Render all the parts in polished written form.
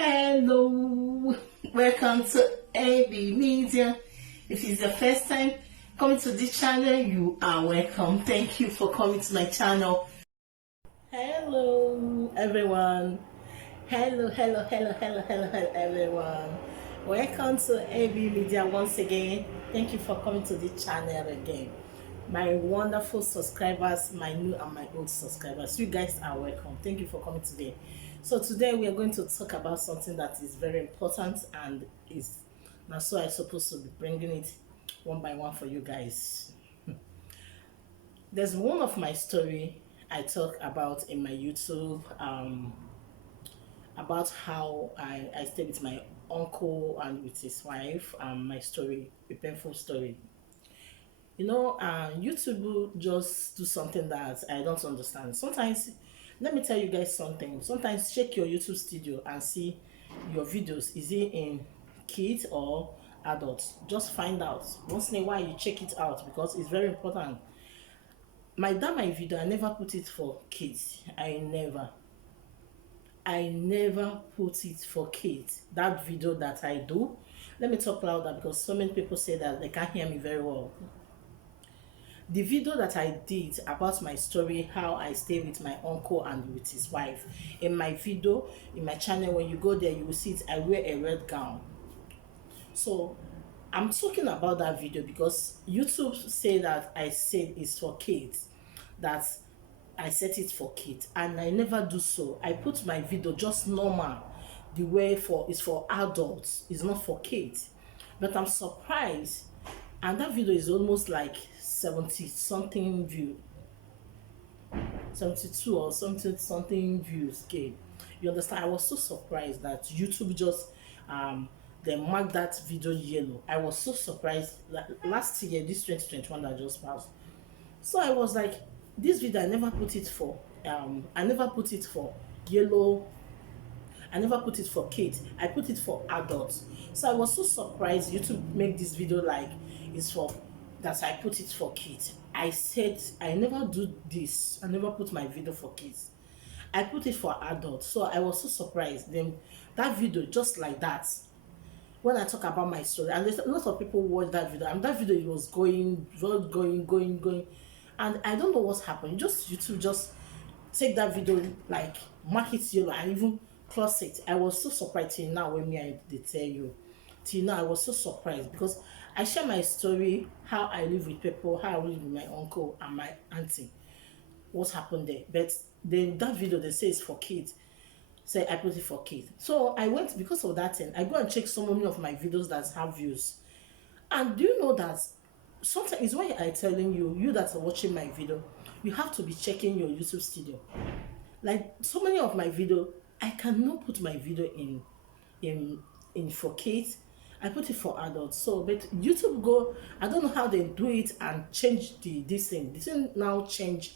Hello, welcome to AB Media. If it's your first time coming to this channel, you are welcome. Thank you for coming to my channel. Hello everyone. Hello everyone. Welcome to AB Media once again. Thank you for coming to this channel again. My wonderful subscribers, my new and my old subscribers, you guys are welcome. Thank you for coming today. So today we are going to talk about something that is very important, and is now so I'm supposed to be bringing it one by one for you guys. There's one of my story I talk about in my YouTube about how I stayed with my uncle and with his wife. My story, a painful story. You know, YouTube just do something that I don't understand. Sometimes, let me tell you guys something. Sometimes check your YouTube studio and see your videos. Is it in kids or adults? Just find out. Once in a while, you check it out because it's very important. My video, I never put it for kids. I never put it for kids. That video that I do, let me talk louder because so many people say that they can't hear me very well. The video that I did about my story, how I stay with my uncle and with his wife, in my video, in my channel, when you go there, you will see it. I wear a red gown. So I'm talking about that video because YouTube say that I said it's for kids, that I set it for kids, and I never do so. I put my video just normal, the way it's for adults, it's not for kids. But I'm surprised, and that video is almost like 70 something view, 72 or something views. Okay, you understand? I was so surprised that YouTube just they marked that video yellow. I was so surprised that last year, this 2021 that just passed. So I was like, this video I never put it for I never put it for yellow, I never put it for kids, I put it for adults. So I was so surprised YouTube make this video like it's for that I put it for kids. I said I never do this. I never put my video for kids. I put it for adults. So I was so surprised. Then that video just like that. When I talk about my story, and there's a lot of people watch that video, and that video was going, and I don't know what's happened. Just YouTube just take that video, like mark it yellow and even close it. I was so surprised till now when I tell you. Till now I was so surprised because I share my story, how I live with people, how I live with my uncle and my auntie, what happened there. But then that video they say it's for kids. Say I put it for kids. So I went, because of that thing, I go and check so many of my videos that have views. And do you know that sometimes it's why I telling you that are watching my video, you have to be checking your YouTube studio. Like so many of my video, I cannot put my video in for kids. I put it for adults. So but YouTube go, I don't know how they do it and change this thing. This thing now change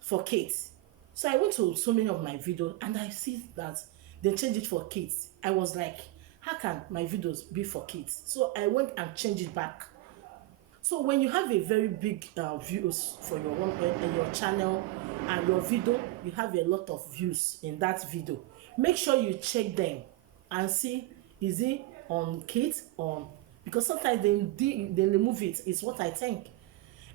for kids. So I went to so many of my videos and I see that they change it for kids. I was like, how can my videos be for kids? So I went and changed it back. So when you have a very big views for your channel and your video, you have a lot of views in that video, make sure you check them and see, is it on kids on, because sometimes they remove it. It's what I think,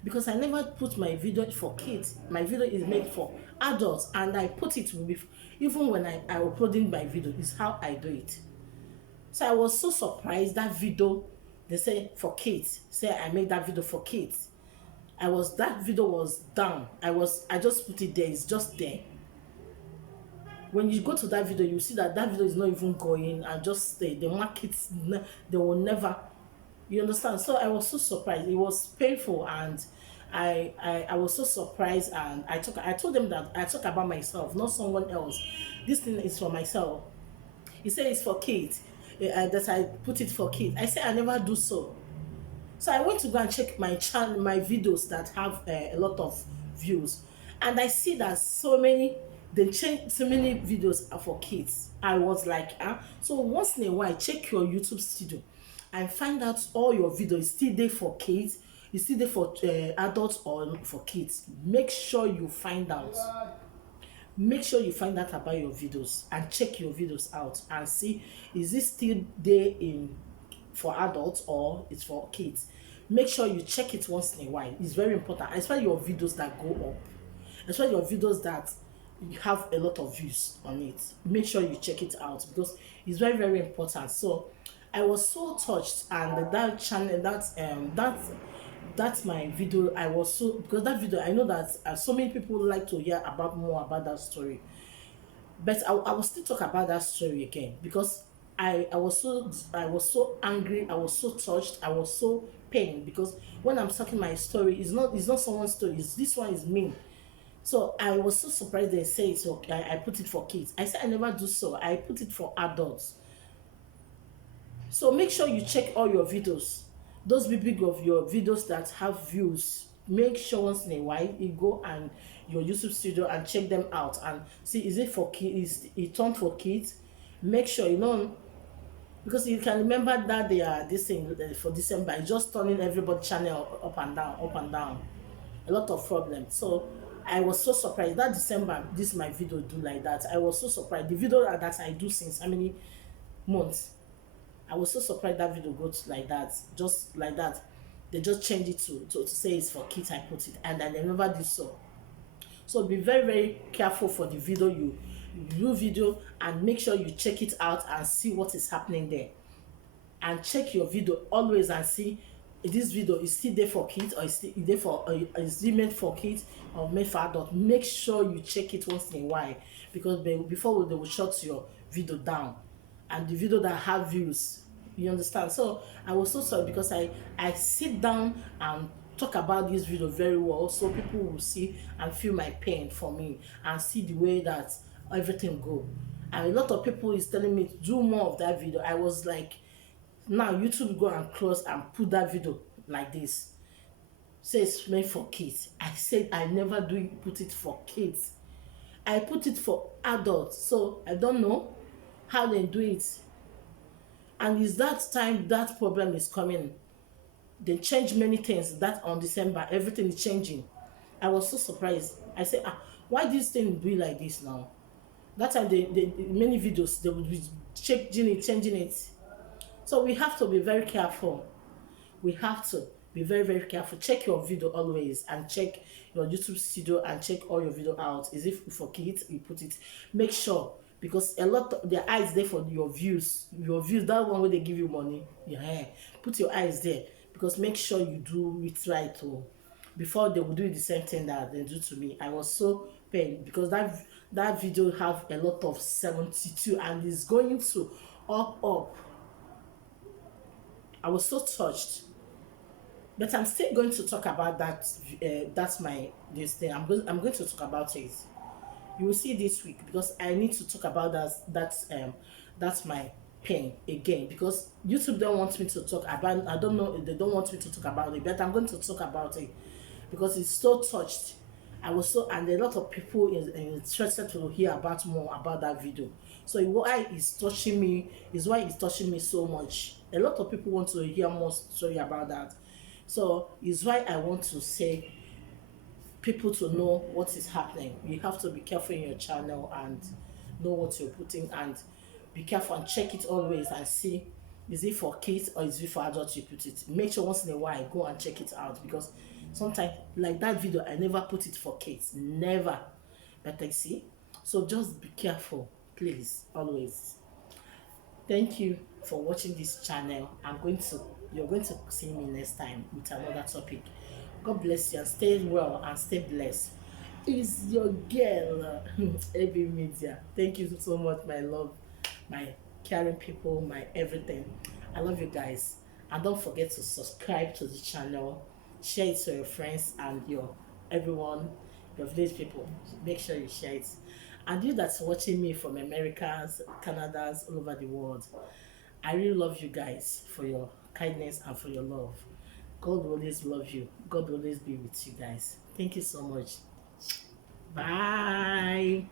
because I never put my video for kids. My video is made for adults, and I put it with, even when I uploading my video, is how I do it. So I was so surprised that video they say for kids, say I made that video for kids. That video was down. I just put it there, it's just there. When you go to that video, you see that video is not even going, and just the markets, they will never, you understand? So I was so surprised. It was painful, and I was so surprised, and I told them that I talk about myself, not someone else. This thing is for myself. He said it's for kids, that I put it for kids. I said I never do so. So I went to go and check my channel, my videos that have a lot of views, and I see that they change so many videos are for kids. I was like, so once in a while, check your YouTube studio and find out all your videos is still there for kids, is still there for adults or for kids. Make sure you find out. make sure you find out about your videos and check your videos out and see, is it still there in for adults or it's for kids. Make sure you check it once in a while. It's very important, especially your videos that go up, especially your videos that you have a lot of views on it. Make sure you check it out because it's very, very important. So I was so touched, and that channel, that's my video. I was so, because that video, I know that so many people like to hear about more about that story, but I will still talk about that story again because I was so angry, I was so touched, I was so pained because when I'm talking my story, it's not someone's story, this one is me. So I was so surprised they say it. So I put it for kids. I said I never do so. I put it for adults. So make sure you check all your videos. Those big of your videos that have views. Make sure once in a while you go and your YouTube studio and check them out and see, is it for kids? Is it turned for kids? Make sure you know, because you can remember that they are this thing for December, it's just turning everybody channel up and down, a lot of problems. So I was so surprised that December this my video do like that. I was so surprised the video that I do since how many months. I was so surprised that video goes like that, just like that. They just changed it to say it's for kids. I put it, and I never did so. So be very, very careful for the video you do video, and make sure you check it out and see what is happening there. And check your video always and see if this video is still there for kids or is still there for is it meant for kids or made for adults. Make sure you check it once in a while because before they will shut your video down, and the video that have views, you understand. So I was so sorry because I sit down and talk about this video very well so people will see and feel my pain for me and see the way that everything go. And a lot of people is telling me to do more of that video. I was like, now YouTube go and close and put that video like this, say it's meant for kids. I said I never do put it for kids, I put it for adults. So I don't know how they do it, and it's that time that problem is coming. They change many things that on December everything is changing. I was so surprised. I said, why this thing be like this now? That time they many videos they would be changing it. So we have to be very careful. We have to be very, very careful. Check your video always and check your YouTube studio and check all your video out. Is it for kids? You put it. Make sure, because a lot of their eyes there for your views. Your views, that one where they give you money. Yeah, put your eyes there because make sure you do it right too. Before they will do the same thing that they do to me. I was so pained because that video have a lot of 72 and it's going to up. I was so touched, but I'm still going to talk about that. That's my this thing. I'm going to talk about it. You will see this week because I need to talk about that's my pain again because YouTube don't want me to talk about. I don't know. They don't want me to talk about it, but I'm going to talk about it because it's so touched. I was so, and a lot of people is interested to hear about more about that video. So why it's touching me is why it's touching me so much. A lot of people want to hear more story about that. So it's why I want to say people to know what is happening. You have to be careful in your channel and know what you're putting, and be careful and check it always and see, is it for kids or is it for adults. You put it, make sure once in a while go and check it out because sometimes like that video I never put it for kids, never. But I see, so just be careful please always. Thank you for watching this channel. You're going to see me next time with another topic. God bless you and stay well and stay blessed. Is your girl AB Media. Thank you so much, my love, my caring people, my everything. I love you guys, and don't forget to subscribe to the channel, share it to your friends and your everyone, your village people. Make sure you share it. And you that's watching me from Americas, Canadas, all over the world, I really love you guys for your kindness and for your love. God will always love you. God will always be with you guys. Thank you so much. Bye.